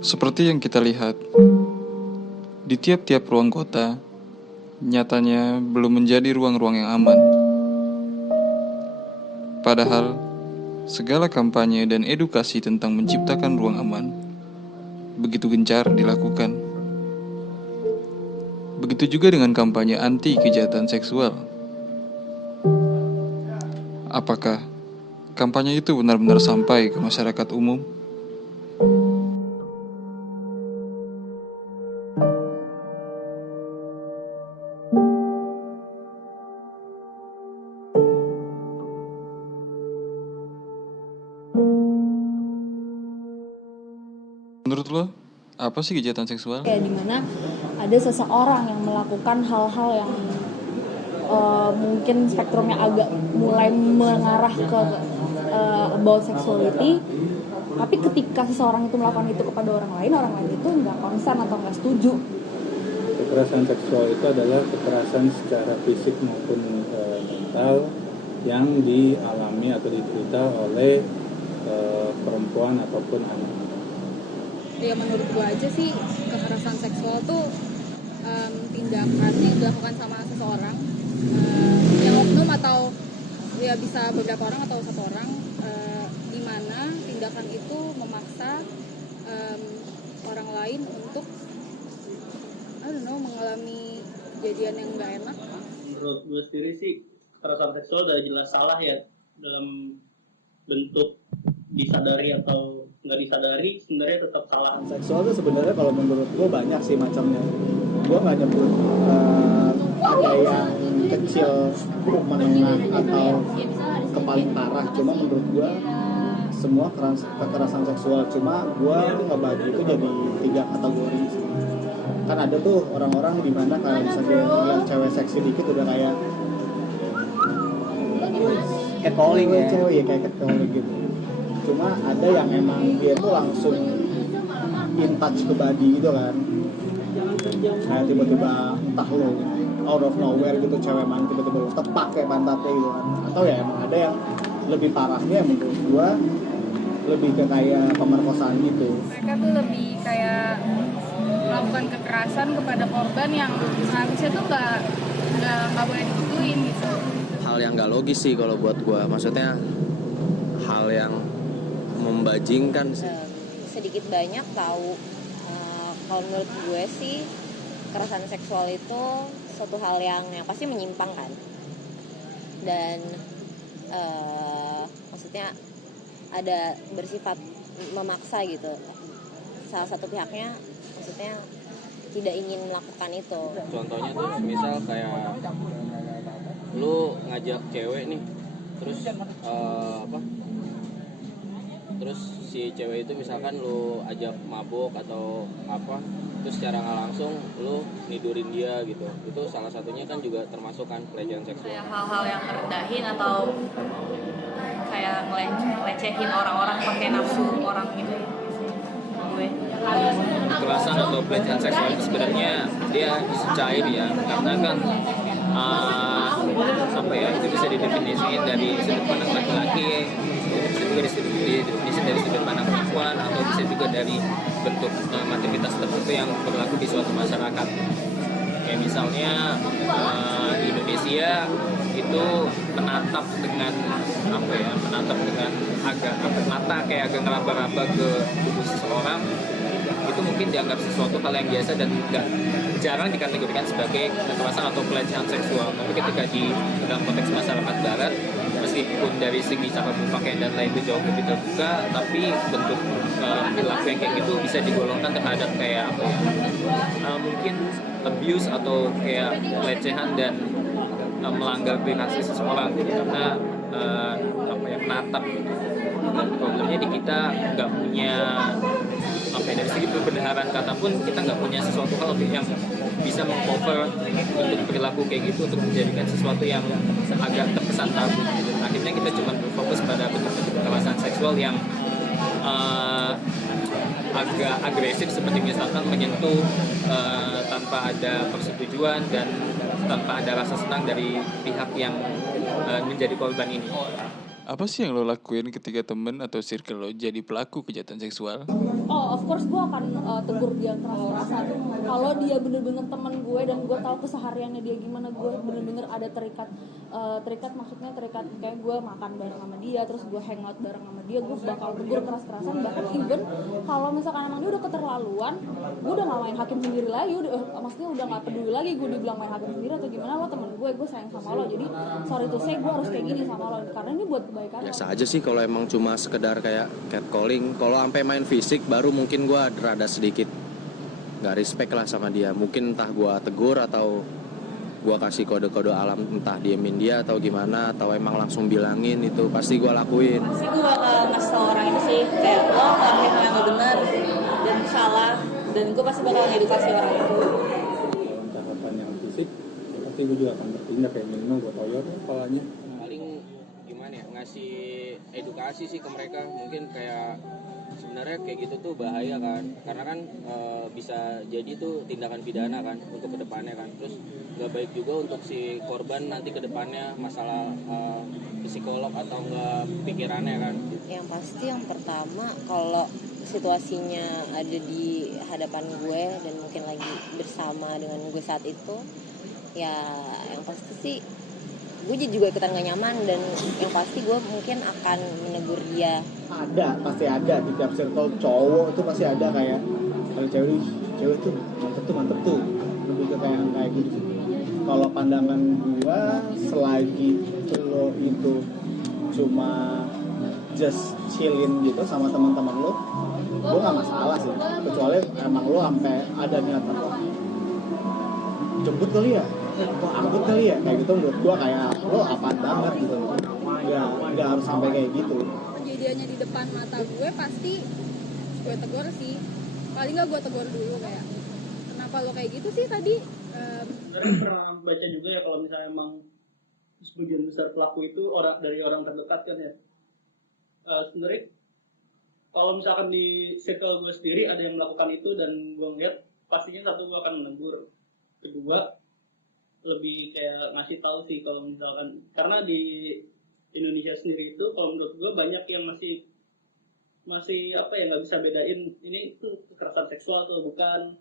Seperti yang kita lihat, di tiap-tiap ruang kota, nyatanya belum menjadi ruang-ruang yang aman. Padahal, segala kampanye dan edukasi tentang menciptakan ruang aman begitu gencar dilakukan. Begitu juga dengan kampanye anti kejahatan seksual. Apakah kampanye itu benar-benar sampai ke masyarakat umum? Menurut lo, apa sih kejahatan seksual? Kayak dimana ada seseorang yang melakukan hal-hal yang mungkin spektrumnya agak mulai mengarah ke about sexuality, tapi ketika seseorang itu melakukan itu kepada orang lain itu nggak konsen atau nggak setuju. Kekerasan seksual itu adalah kekerasan secara fisik maupun mental yang dialami atau diderita oleh perempuan ataupun anak. Ya menurut gue aja sih kekerasan seksual tuh tindakan yang dilakukan sama seseorang yang oknum atau ya bisa beberapa orang atau satu orang di mana tindakan itu memaksa orang lain untuk mengalami kejadian yang nggak enak. Menurut gue sendiri sih kekerasan seksual udah jelas salah ya, dalam bentuk disadari atau nggak disadari sebenarnya tetap salah. Seksual itu sebenarnya kalau menurut gue banyak sih macamnya. Gue nggak nyebut ada yang kecil, menengah atau ke paling parah. Cuma menurut gue semua kekerasan seksual. Cuma gue ngebagi itu jadi 3 kategori sih. Kan ada tuh orang-orang di mana kalau misalnya ngeliat cewek seksi dikit udah kayak catcalling ya. Cewek ya kayak catcalling gitu. Cuma ada yang emang dia tuh langsung in touch ke body gitu kan, kayak tiba-tiba entah lo out of nowhere gitu cewek mana tiba-tiba lo tepak kayak pantatnya gitu kan. Atau ya emang ada yang lebih parahnya menurut gua lebih ke kayak pemerkosaan gitu. Mereka tuh lebih kayak melakukan kekerasan kepada korban yang seharusnya tuh nggak boleh digituin gitu. Hal yang nggak logis sih kalau buat gue, maksudnya hal yang membajingkan sih. Sedikit banyak tahu kalau menurut gue sih kekerasan seksual itu suatu hal yang pasti menyimpang kan, dan maksudnya ada bersifat memaksa gitu. Salah satu pihaknya maksudnya tidak ingin melakukan itu. Contohnya tuh misal kayak lu ngajak cewek nih, terus terus si cewek itu misalkan lu ajak mabok atau apa, terus secara nggak langsung lu nidurin dia gitu, itu salah satunya kan juga termasuk kan pelecehan seksual. Kayak hal-hal yang ngerendahin atau kayak ngelecehin orang-orang pakai nafsu orang gitu. Kekerasan atau pelecehan seksual itu sebenarnya dia isu cair ya, karena kan itu bisa didefinisikan dari sudut pandang laki-laki, bisa juga didefinisikan dari sudut pandang perempuan, atau bisa juga dari bentuk normativitas tertentu yang berlaku di suatu masyarakat. Kayak misalnya di Indonesia itu menatap dengan agak mata kayak agak ngeraba-raba ke tubuh seseorang, itu mungkin dianggap sesuatu hal yang biasa dan jarang dikategorikan sebagai kekerasan atau pelecehan seksual. Tapi ketika di dalam konteks masyarakat barat, meskipun dari segi cara berpakaian dan lain itu jauh lebih terbuka, tapi bentuk perilaku yang kayak gitu bisa digolongkan terhadap kayak mungkin abuse atau kayak pelecehan dan melanggar privasi seseorang gitu, karena menatap gitu. Dan problemnya di kita nggak punya dari segi perbendaharaan kata pun kita nggak punya sesuatu hal yang bisa mengcover bentuk perilaku kayak gitu untuk menjadikan sesuatu yang agak terkesan tabu gitu. Akhirnya kita cuma berfokus pada bentuk-bentuk kekerasan seksual yang agak agresif, seperti misalkan menyentuh tanpa ada persetujuan dan tanpa ada rasa senang dari pihak yang menjadi korban ini. Apa sih yang lo lakuin ketika temen atau circle lo jadi pelaku kejahatan seksual? Oh, of course gue akan tegur dia keras-kerasan. Kalau dia bener-bener teman gue dan gue tahu kesehariannya dia gimana, gue bener-bener ada terikat maksudnya terikat kayak gue makan bareng sama dia, terus gue hangout bareng sama dia, gue bakal tegur keras-kerasan. Bahkan even kalau misalkan emang dia udah keterlaluan, gue udah gak main hakim sendiri lagi, maksudnya udah gak peduli lagi gue dibilang main hakim sendiri atau gimana. Lo temen gue sayang sama lo, jadi sorry to say gue harus kayak gini sama lo karena ini buat kebaikan lo. Biasa aja sih kalau emang cuma sekedar kayak catcalling. Kalau sampai main fisik baru mungkin gue rada sedikit nggak respect lah sama dia. Mungkin entah gue tegur atau gue kasih kode-kode alam, entah diemin dia atau gimana, atau emang langsung bilangin, itu pasti gue lakuin. Pasti gue bakal ngasih tau orang itu sih, kayak lo ngelakuin hal yang gak benar dan salah, dan gue pasti bakal ngedukasi orang itu. Dalam tahapan yang fisik, ya pasti gue juga akan bertindak kayak minimal gue toyor kepalanya. Paling gimana ya, ngasih edukasi sih ke mereka. Mungkin kayak sebenarnya kayak gitu tuh bahaya kan, karena kan bisa jadi tuh tindakan pidana kan untuk kedepannya kan. Terus nggak baik juga untuk si korban nanti kedepannya masalah psikolog atau nggak pikirannya kan. Yang pasti yang pertama, kalau situasinya ada di hadapan gue dan mungkin lagi bersama dengan gue saat itu, ya yang pasti sih gue juga ikutan gak nyaman, dan yang pasti gue mungkin akan menegur dia. Pasti ada di tiap circle cowok itu pasti ada kayak kalau cewek tuh mantep tuh lebih ke kayak gitu. Kalau pandangan gue, selagi lo itu cuma just chillin gitu sama teman-teman lo, gue gak masalah sih, kecuali emang lo sampai ada niatan jemput kali ya, angkut kali ya, kayak gitu. Menurut gue kayak lo apaan banget gitu, nggak harus sampai kayak gitu. Kejadiannya di depan mata gue pasti gue tegur sih, paling nggak gue tegur dulu kayak kenapa lo kayak gitu sih tadi. Sebenarnya pernah baca juga ya, kalau misalnya emang sebagian besar pelaku itu dari orang terdekat kan ya. Sebenarnya kalau misalkan di circle gue sendiri ada yang melakukan itu dan gue ngeliat, pastinya satu gue akan menegur, kedua lebih kayak ngasih tahu sih kalau misalkan, karena di Indonesia sendiri itu kalau menurut gue banyak yang masih apa ya, nggak bisa bedain ini tuh kekerasan seksual atau bukan.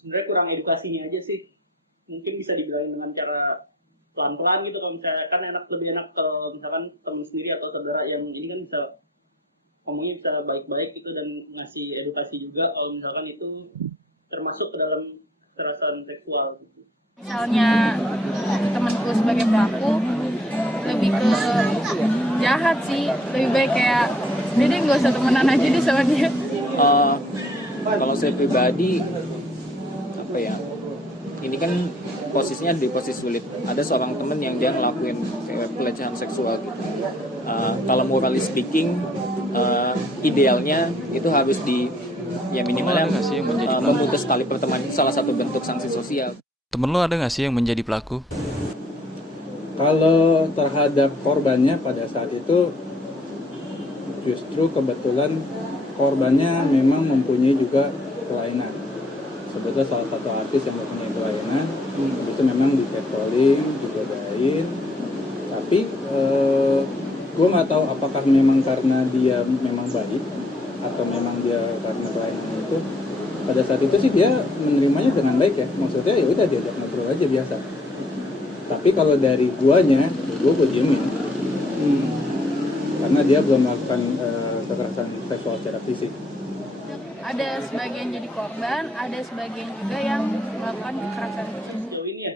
Sebenarnya kurang edukasinya aja sih, mungkin bisa dibilangin dengan cara pelan-pelan gitu. Kalau misalnya kan lebih enak kalau misalkan teman sendiri atau saudara yang ini kan bisa ngomongnya bisa baik-baik gitu dan ngasih edukasi juga kalau misalkan itu termasuk ke dalam kekerasan seksual gitu. Misalnya temanku sebagai pelaku lebih ke jahat sih, lebih baik kayak dia nggak usah temenan aja deh sama dia. Kalau saya pribadi apa ya, ini kan posisinya di posisi sulit. Ada seorang temen yang dia ngelakuin kayak pelecehan seksual gitu. Kalau morally speaking, idealnya itu harus ya minimalnya memutus tali pertemanan, itu salah satu bentuk sanksi sosial. Temen lo ada gak sih yang menjadi pelaku? Kalau terhadap korbannya pada saat itu justru kebetulan korbannya memang mempunyai juga kelainan. Sebetulnya salah satu artis yang mempunyai kelainan itu memang di catcalling, digodain. Tapi gue nggak tahu apakah memang karena dia memang baik atau memang dia karena kelainan itu. Pada saat itu sih dia menerimanya dengan baik ya, maksudnya ya udah diajak ngobrol aja biasa. Tapi kalau dari guanya, gue diemin, karena dia belum melakukan kekerasan seksual secara fisik. Ada sebagian jadi korban, ada sebagian juga yang melakukan kekerasan tersebut. Sejauh ini ya,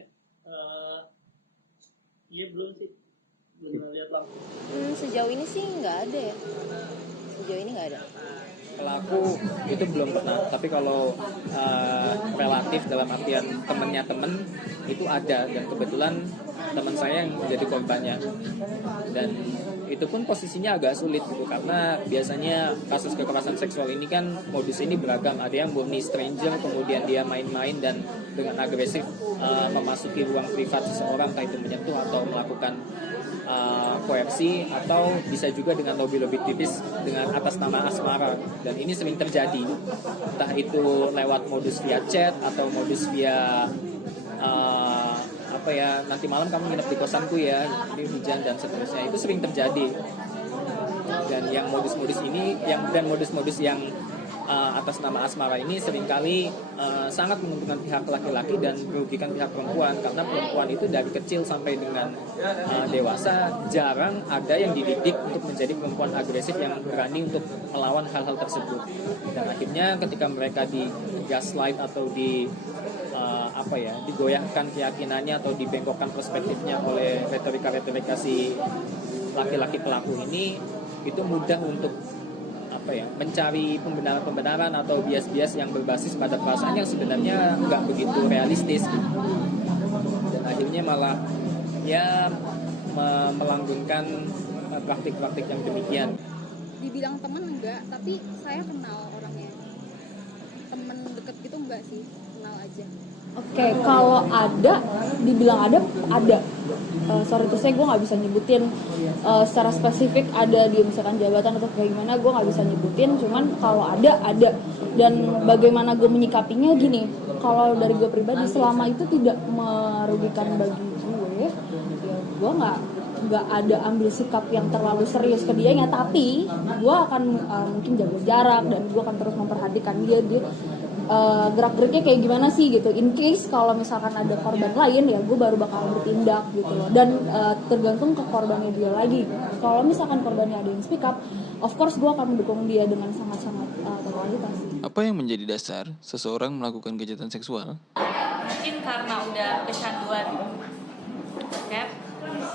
iya belum lihat langsung. Sejauh ini sih nggak ada ya. Sejauh ini nggak ada. Pelaku itu belum pernah, tapi kalau relatif dalam artian temennya temen itu ada, dan kebetulan teman saya yang menjadi korbannya, dan itu pun posisinya agak sulit gitu, karena biasanya kasus kekerasan seksual ini kan modus ini beragam. Ada yang murni stranger, kemudian dia main-main dan dengan agresif memasuki ruang privat seseorang, entah itu menyentuh atau melakukan koersi, atau bisa juga dengan lobby-lobby tipis dengan atas nama asmara, dan ini sering terjadi, entah itu lewat modus via chat atau modus via apa ya, nanti malam kamu nginep di kosanku ya, ini hujan dan seterusnya. Itu sering terjadi. Dan yang modus-modus ini, dan modus-modus yang atas nama asmara ini seringkali sangat menguntungkan pihak laki-laki dan merugikan pihak perempuan, karena perempuan itu dari kecil sampai dengan dewasa jarang ada yang dididik untuk menjadi perempuan agresif yang berani untuk melawan hal-hal tersebut. Dan akhirnya ketika mereka di gaslight atau digoyahkan keyakinannya atau dibengkokkan perspektifnya oleh retorika-retorika si laki-laki pelaku ini, itu mudah untuk mencari pembenaran-pembenaran atau bias-bias yang berbasis pada perasaan yang sebenarnya nggak begitu realistis, dan akhirnya malah melanggengkan praktik-praktik yang demikian. Dibilang teman enggak, tapi saya kenal orangnya. Temen deket gitu enggak sih, kenal aja. Oke, kalau ada, dibilang ada. Sorry tuh saya gue nggak bisa nyebutin secara spesifik ada di misalkan jabatan atau kayak gimana, gue nggak bisa nyebutin. Cuman kalau ada. Dan bagaimana gue menyikapinya gini, kalau dari gue pribadi selama itu tidak merugikan bagi gue, ya gue nggak ada ambil sikap yang terlalu serius ke dianya, tapi gue akan mungkin jaga jarak dan gue akan terus memperhatikan dia gerak-geriknya kayak gimana sih gitu. In case kalau misalkan ada korban lain, ya gue baru bakal bertindak gitu loh. Dan tergantung ke korbannya dia lagi. Kalau misalkan korbannya ada yang speak up, of course gue akan mendukung dia dengan sangat-sangat totalitas. Apa yang menjadi dasar seseorang melakukan kejahatan seksual? Mungkin karena udah kecanduan.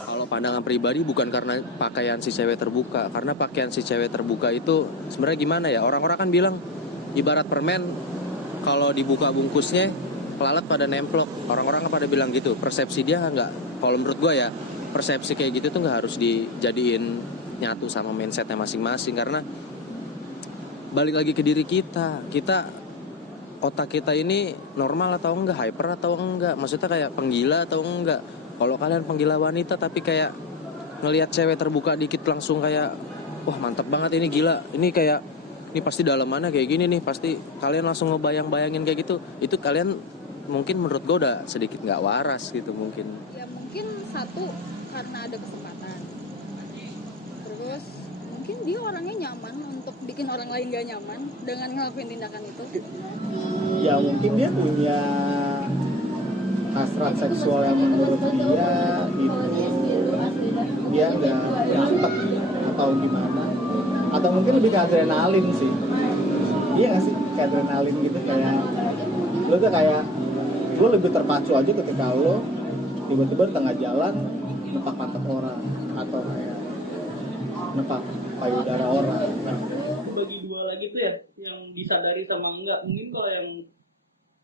Kalau pandangan pribadi bukan karena pakaian si cewek terbuka, karena pakaian si cewek terbuka itu sebenarnya gimana ya? Orang-orang kan bilang ibarat permen, kalau dibuka bungkusnya pelalat pada nemplok. Orang-orang kan pada bilang gitu. Persepsi dia nggak, kalau menurut gue ya, persepsi kayak gitu tuh nggak harus dijadiin nyatu sama mindsetnya masing-masing, karena balik lagi ke diri kita, otak kita ini normal atau enggak, hyper atau enggak, maksudnya kayak penggila atau enggak. Kalau kalian penggila wanita tapi kayak ngelihat cewek terbuka dikit langsung kayak wah mantap banget, ini gila, ini kayak ini pasti dalamannya kayak gini nih, pasti kalian langsung ngebayang-bayangin kayak gitu. Itu kalian mungkin menurut gue udah sedikit nggak waras gitu mungkin. Ya mungkin satu karena ada kesempatan, terus mungkin dia orangnya nyaman untuk bikin orang lain gak nyaman dengan ngelakuin tindakan itu. Ya mungkin dia punya hasrat seksual yang menurut dia itu dia nggak dapet atau gimana, atau mungkin lebih ke adrenalin sih. Iya nggak sih, kayak adrenalin gitu, kayak lo tuh kayak lo lebih terpacu aja ketika lo tiba-tiba di tengah jalan nepak pantat orang atau kayak nepak payudara orang. Bagi dua lagi tuh ya, yang disadari sama enggak. Mungkin kalau yang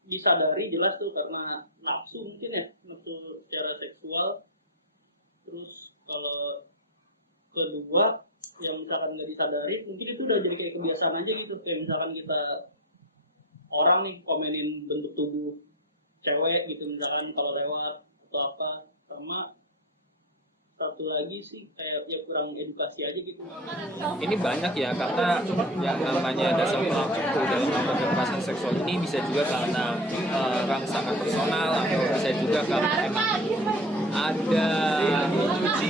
disadari jelas tuh karena nafsu, mungkin ya, nafsu secara seksual. Terus kalau kedua yang misalkan nggak disadari, mungkin itu udah jadi kayak kebiasaan aja gitu. Kayak misalkan kita orang nih komenin bentuk tubuh cewek gitu, misalkan kalau lewat atau apa. Sama satu lagi sih kayak ya kurang edukasi aja gitu. Ini banyak ya, karena yang namanya dasar pelaku dalam melakukan kekerasan seksual ini bisa juga karena rangsangan personal, atau bisa juga karena memang ada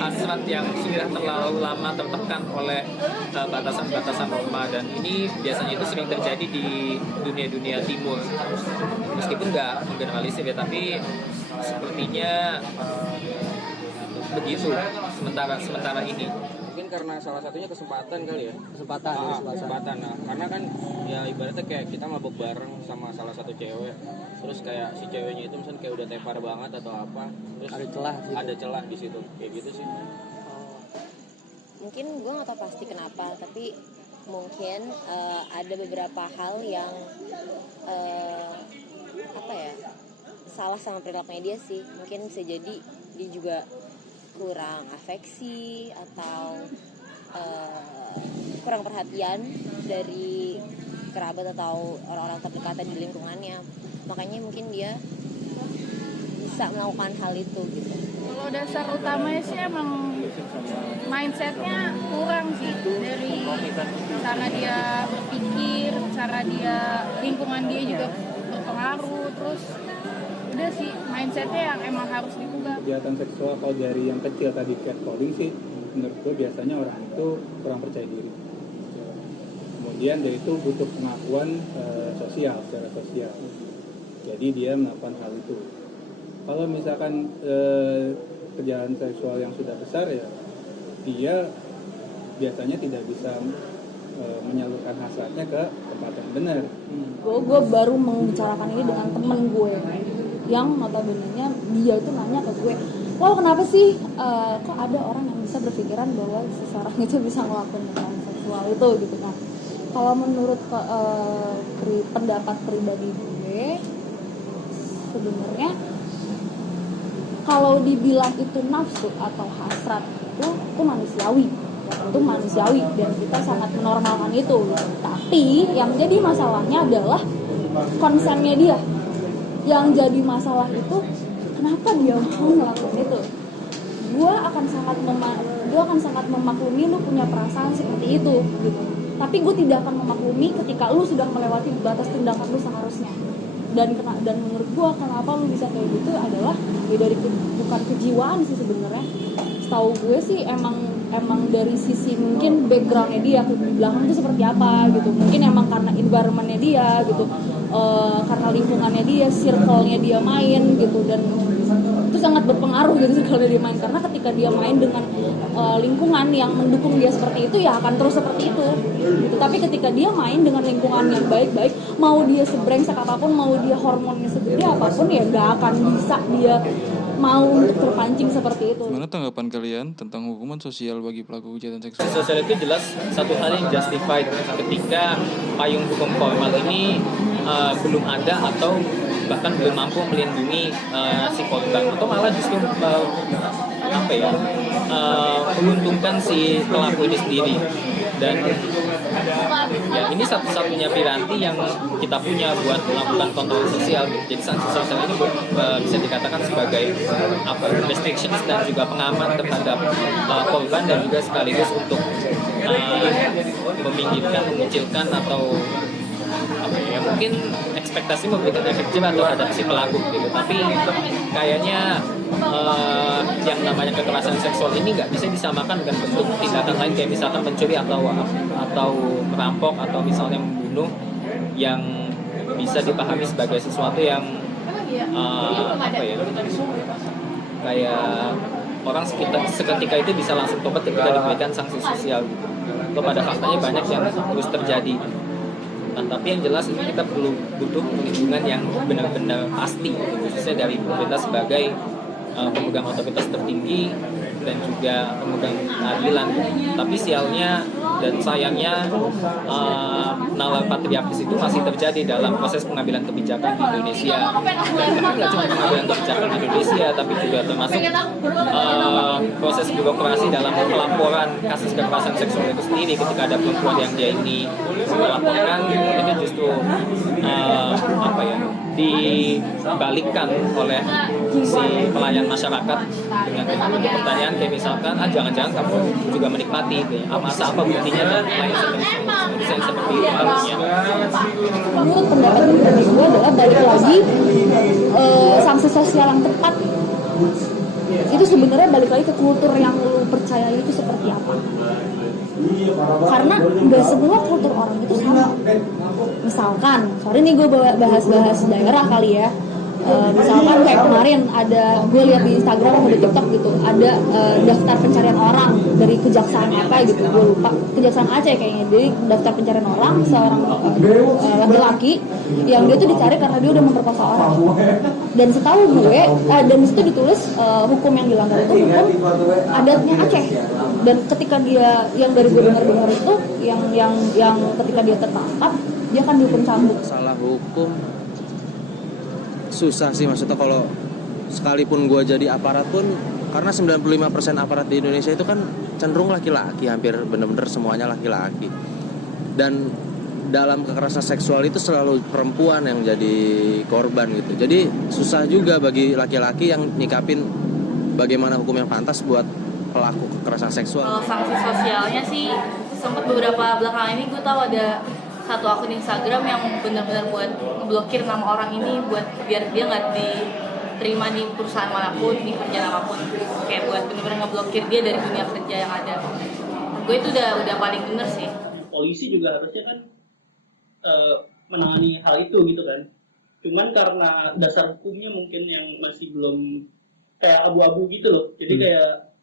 hasrat yang sudah terlalu lama tertekan oleh batasan-batasan norma, dan ini biasanya itu sering terjadi di dunia-dunia timur. Meskipun nggak menggeneralisir ya, tapi sepertinya begitu sementara ini. Mungkin karena salah satunya kesempatan kali ya. Kesempatan. Nah, karena kan ya ibaratnya kayak kita mabok bareng sama salah satu cewek, terus kayak si ceweknya itu misalnya kayak udah tepar banget atau apa, terus ada celah di situ, kayak gitu sih. Mungkin gue nggak tahu pasti kenapa, tapi mungkin ada beberapa hal yang salah sama perilakunya dia sih. Mungkin bisa jadi dia juga kurang afeksi atau kurang perhatian dari kerabat atau orang-orang terdekat di lingkungannya, makanya mungkin dia bisa melakukan hal itu gitu. Kalau dasar utamanya sih emang mindsetnya kurang sih, dari cara dia berpikir, cara dia, lingkungan dia juga berpengaruh. Terus udah sih mindsetnya yang emang harus diubah. Kejahatan seksual kalau dari yang kecil tadi catcalling sih, menurut gue biasanya orang itu kurang percaya diri. Kemudian dia itu butuh pengakuan sosial, secara sosial. Jadi dia melakukan hal itu. Kalau misalkan kejahatan seksual yang sudah besar ya, dia biasanya tidak bisa menyalurkan hasratnya ke tempat yang benar. Gue baru membicarakan ini dengan temen gue yang notabene-nya dia itu nanya ke gue, lo kenapa sih kok ada orang yang bisa berpikiran bahwa seseorang itu bisa ngelakuin kekerasan seksual itu gitu kan. Kalau menurut pendapat pribadi gue sebenarnya kalau dibilang itu nafsu atau hasrat itu manusiawi, itu manusiawi dan kita sangat menormalkan itu. Tapi yang jadi masalahnya adalah konsennya dia. Yang jadi masalah itu kenapa dia mau melakukan itu. Gue akan sangat memaklumi lu punya perasaan seperti itu gitu. Tapi gue tidak akan memaklumi ketika lu sudah melewati batas tindakan lu seharusnya. Dan menurut gue kenapa lu bisa kayak gitu adalah ya dari bukan kejiwaan sih sebenarnya. Setahu gue sih emang dari sisi mungkin backgroundnya dia di belakang itu seperti apa gitu. Mungkin emang karena environmentnya dia gitu, karena lingkungannya dia, circle-nya dia main gitu, dan itu sangat berpengaruh gitu kalau dia main, karena ketika dia main dengan lingkungan yang mendukung dia seperti itu ya akan terus seperti itu gitu. Tapi ketika dia main dengan lingkungan yang baik-baik, mau dia sebrengsek apapun, mau dia hormonnya segede apapun, ya gak akan bisa dia mau untuk terpancing seperti itu. Gimana tanggapan kalian tentang hukuman sosial bagi pelaku kejahatan seksual? Sosial itu jelas satu hal yang justified ketika payung hukum formal ini belum ada atau bahkan belum mampu melindungi si korban, atau malah justru menguntungkan si pelaku ini sendiri. Dan ya ini satu-satunya piranti yang kita punya buat melakukan kontrol sosial gitu. Jadi sanksi sosial ini bisa dikatakan sebagai restrictions dan juga pengaman terhadap korban, dan juga sekaligus untuk meminggirkan, mengucilkan atau mungkin ekspektasi memberikan efek jerah terhadap si pelaku gitu. Tapi kayaknya yang namanya kekerasan seksual ini nggak bisa disamakan dengan bentuk tindakan lain kayak misalkan mencuri atau merampok atau misalnya membunuh, yang bisa dipahami sebagai sesuatu yang kayak orang seketika itu bisa langsung tobat ketika diberikan sanksi sosial gitu. Atau pada faktanya banyak yang terus terjadi. Nah, tapi yang jelas ini kita butuh perlindungan yang benar-benar pasti, khususnya dari pemerintah sebagai pemegang otoritas tertinggi dan juga pemegang keadilan. Tapi sialnya dan sayangnya nalar patriarkis itu masih terjadi dalam proses pengambilan kebijakan di Indonesia. Dan bahkan nggak cuma pengambilan kebijakan di Indonesia, tapi juga termasuk proses birokrasi dalam pelaporan kasus kekerasan seksual itu sendiri. Ketika ada perempuan yang dia ini melaporkan, itu justru dibalikkan oleh si pelayan masyarakat dengan pertanyaan kayak misalkan, jangan-jangan kamu juga menikmati gitu ya, masa apa buktinya, dan lain sebagainya seperti itu harusnya. Menurut pendapat pribadi gue adalah balik lagi sanksi sosial yang tepat itu sebenarnya balik lagi ke kultur yang lu percaya itu seperti apa. Karena nggak semua kultur orang itu sama. Misalkan, sorry nih gue bahas daerah kali ya. Misalkan kayak kemarin ada, gue lihat di Instagram atau di TikTok gitu, ada daftar pencarian orang dari kejaksaan apa gitu, gue lupa, kejaksaan Aceh kayaknya. Jadi daftar pencarian orang seorang laki-laki yang dia tuh dicari karena dia udah memperkosa orang. Dan setahu gue, dan disitu ditulis hukum yang dilanggar itu hukum adatnya Aceh. Dan ketika dia, yang dari gue dengar itu, yang ketika dia tertangkap, dia akan dihukum cambuk. Salah hukum susah sih, maksudnya kalau sekalipun gue jadi aparat pun, karena 95% aparat di Indonesia itu kan cenderung laki-laki, hampir bener-bener semuanya laki-laki, dan dalam kekerasan seksual itu selalu perempuan yang jadi korban gitu. Jadi susah juga bagi laki-laki yang nyikapin bagaimana hukum yang pantas buat pelaku kekerasan seksual. Kalau sanksi sosialnya sih sempat beberapa belakangan ini gue tahu ada satu akun Instagram yang benar-benar buat blokir nama orang ini buat biar dia nggak terima di perusahaan manapun, di kerjaan apapun, kayak buat bener-bener ngeblokir dia dari dunia kerja yang ada. Gue itu udah paling bener sih. Polisi juga harusnya kan menangani hal itu gitu kan. Cuman karena dasar hukumnya mungkin yang masih belum kayak abu-abu gitu loh. Jadi kayak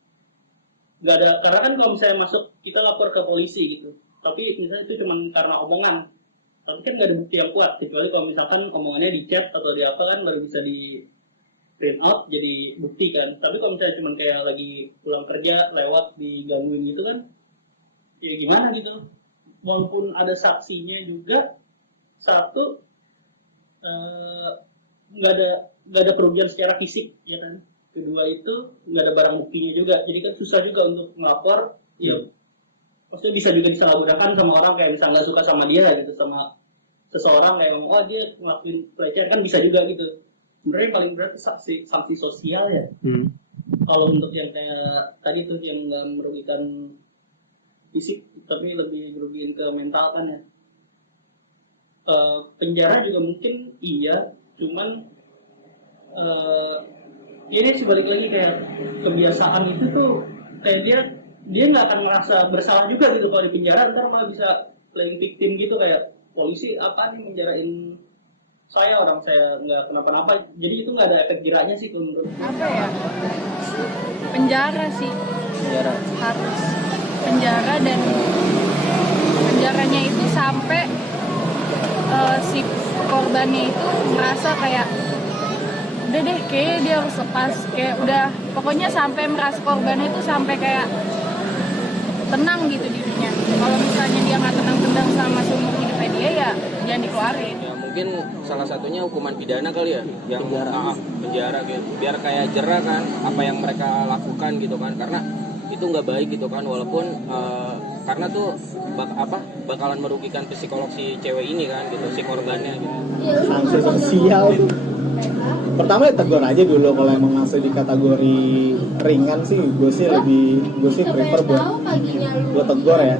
nggak ada, karena kan kalau misalnya masuk kita lapor ke polisi gitu. Tapi misalnya itu cuma karena omongan. Tapi kan nggak ada bukti yang kuat. Kecuali kalau misalkan omongannya di chat atau di apa kan baru bisa di print out jadi bukti kan. Tapi kalau misalnya cuma kayak lagi pulang kerja lewat digangguin gitu kan, ya gimana gitu. Walaupun ada saksinya juga, satu nggak ada kerugian secara fisik ya kan. Kedua itu nggak ada barang buktinya juga, jadi kan susah juga untuk melapor. Ya maksudnya bisa juga disalahgunakan sama orang kayak misalnya nggak suka sama dia gitu, sama seseorang kayak oh dia ngelakuin pelecehan kan bisa juga gitu. Sebenarnya yang paling berat sanksi sosial ya. Kalau untuk yang kayak tadi tuh yang nggak merugikan fisik tapi lebih merugikan ke mental kan ya. Penjara juga mungkin iya, cuman ini sebalik lagi kayak kebiasaan itu tuh kayak dia nggak akan merasa bersalah juga gitu kalau di penjara, ntar malah bisa playing victim gitu kayak polisi apa nih menjarain saya, orang saya nggak kenapa-napa, jadi itu nggak ada efek jeraknya sih menurut. Apa ya, penjara sih, harus penjara, dan penjaranya itu sampai si korbannya itu merasa kayak udah deh kayak dia harus lepas, kayak udah pokoknya sampai merasa korbannya itu sampai kayak tenang gitu dirinya. Kalau misalnya dia nggak tenang-tenang sama seumur hidupnya dia, ya jangan dikeluarin. Ya mungkin salah satunya hukuman pidana kali ya, yang penjara gitu, biar kayak jera kan apa yang mereka lakukan gitu kan, karena itu nggak baik gitu kan, walaupun karena tuh bakalan merugikan psikolog si cewek ini kan gitu, si korbannya gitu. Sanksi sosial pertama ya tegur aja dulu. Kalau emang masih di kategori ringan sih gue sih prefer buat tegur ya,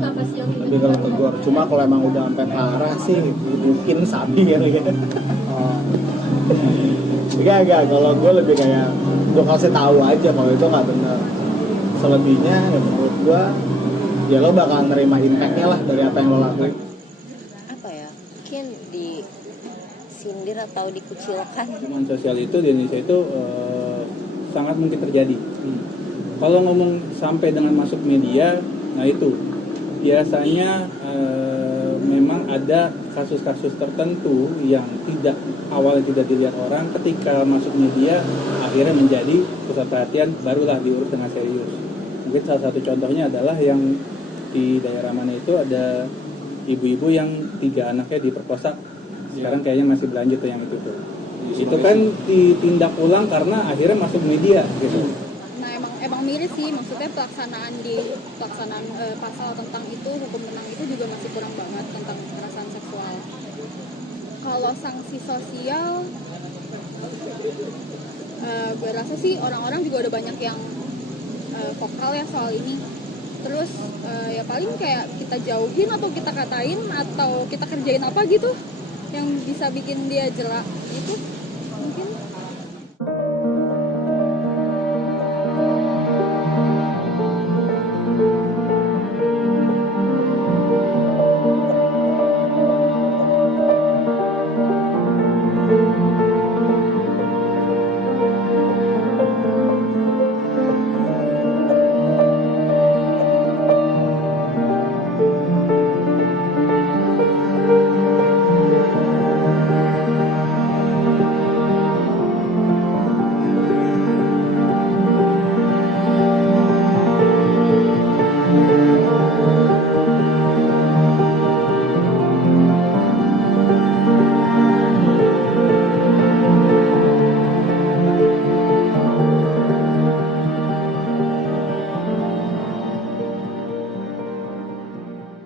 lebih kalau tegur. Cuma kalau emang udah sampai parah sih mungkin sabi ya gitu. Enggak, kalau gue lebih kayak gue kasih tahu aja kalau itu nggak benar. Selebihnya ya menurut gue ya lo bakal nerima impact-nya lah dari apa yang lo lakuin. Apa ya, mungkin disindir atau dikucilkan. Hukuman sosial itu di Indonesia itu sangat mungkin terjadi. Kalau ngomong sampai dengan masuk media, nah itu biasanya memang ada kasus-kasus tertentu yang awalnya tidak dilihat orang, ketika masuk media akhirnya menjadi pusat perhatian, barulah diurus dengan serius. Mungkin salah satu contohnya adalah yang di daerah mana itu ada ibu-ibu yang 3 anaknya diperkosa. Sekarang kayaknya masih berlanjut tuh yang itu tuh. Itu kan ditindak ulang karena akhirnya masuk media gitu. Nah emang mirip sih, maksudnya pelaksanaan pasal tentang itu, hukum tentang itu juga masih kurang banget tentang kekerasan seksual. Kalau sanksi sosial, gue rasa sih orang-orang juga udah banyak yang vokal ya soal ini. Terus ya paling kayak kita jauhin atau kita katain atau kita kerjain apa gitu yang bisa bikin dia jela gitu.